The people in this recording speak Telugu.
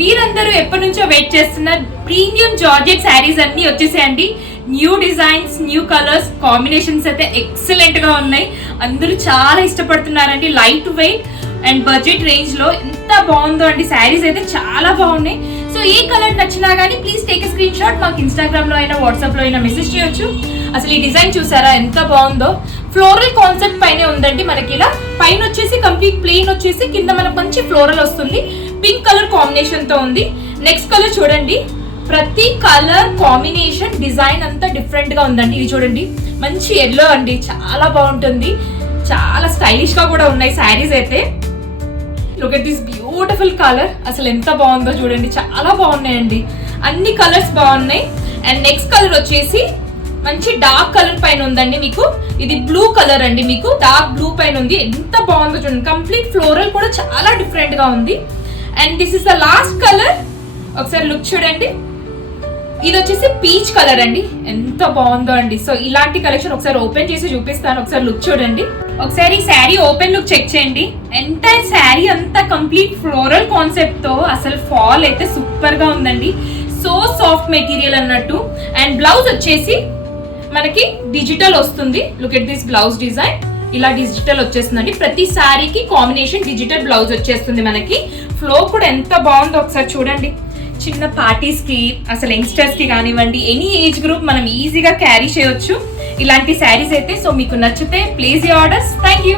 మీరందరూ ఎప్పటి నుంచో వెయిట్ చేస్తున్న ప్రీమియం జార్జెట్ శారీస్ అన్ని వచ్చేసాయండి. New designs, new colours, combinations అయితే ఎక్సలెంట్ గా ఉన్నాయి. అందరూ చాలా ఇష్టపడుతున్నారండి. Light weight and budget range లో ఎంత బాగుందో అండి. శారీస్ అయితే చాలా బాగున్నాయి. సో ఏ కలర్ నచ్చినా కానీ please take a screen shot. మాకు ఇన్స్టాగ్రామ్ లో అయినా వాట్సాప్ లో అయినా మెసేజ్ చేయొచ్చు. అసలు ఈ డిజైన్ చూసారా ఎంత బాగుందో. ఫ్లోరల్ కాన్సెప్ట్ పైనే ఉందండి. మనకి ఇలా పైన వచ్చేసి కంప్లీట్ ప్లెయిన్ వచ్చేసి కింద మనకు మంచి ఫ్లోరల్ వస్తుంది. పింక్ కలర్ కాంబినేషన్ తో ఉంది. నెక్స్ట్ కలర్ చూడండి. ప్రతి కలర్ కాంబినేషన్ డిజైన్ అంతా డిఫరెంట్ గా ఉందండి. ఇది చూడండి మంచి ఎల్లో అండి, చాలా బాగుంటుంది. చాలా స్టైలిష్ గా కూడా ఉన్నాయి శారీస్ అయితే. Look at this beautiful colour. అసలు ఎంత బాగుందో చూడండి, చాలా బాగున్నాయండి. అన్ని కలర్స్ బాగున్నాయి. అండ్ నెక్స్ట్ కలర్ వచ్చేసి మంచి డార్క్ కలర్ పైన ఉందండి. మీకు ఇది బ్లూ కలర్ అండి. మీకు డార్క్ బ్లూ పైన ఉంది. ఎంత బాగుందో చూడండి. కంప్లీట్ ఫ్లోరల్ కూడా చాలా డిఫరెంట్ గా ఉంది. And this is the last colour. ఒకసారి లుక్ చూడండి. ఇది వచ్చేసి పీచ్ కలర్ అండి. ఎంత బాగుందో అండి. సో ఇలాంటి కలెక్షన్ ఒకసారి ఓపెన్ చేసి చూపిస్తాను. ఒకసారి లుక్ చూడండి. ఒకసారి శారీ ఓపెన్ లుక్ చెక్ చేయండి. ఎంటైర్ శారీ అంతా కంప్లీట్ ఫ్లోరల్ కాన్సెప్ట్ తో అసలు ఫాల్ అయితే సూపర్ గా ఉందండి. సో సాఫ్ట్ మెటీరియల్ అన్నట్టు. అండ్ బ్లౌజ్ వచ్చేసి మనకి డిజిటల్ వస్తుంది. Look at this blouse design. ఇలా డిజిటల్ వచ్చేస్తుందండి. ప్రతి శారీకి కాంబినేషన్ డిజిటల్ బ్లౌజ్ వచ్చేస్తుంది మనకి. ఫ్లో కూడా ఎంత బాగుందో ఒకసారి చూడండి. చిన్న పార్టీస్ కి, అసలు యంగ్స్టర్స్ కి కానివ్వండి, ఎనీ ఏజ్ గ్రూప్ మనం ఈజీగా క్యారీ చేయొచ్చు ఇలాంటి శారీస్ అయితే. సో మీకు నచ్చితే place your orders. Thank you.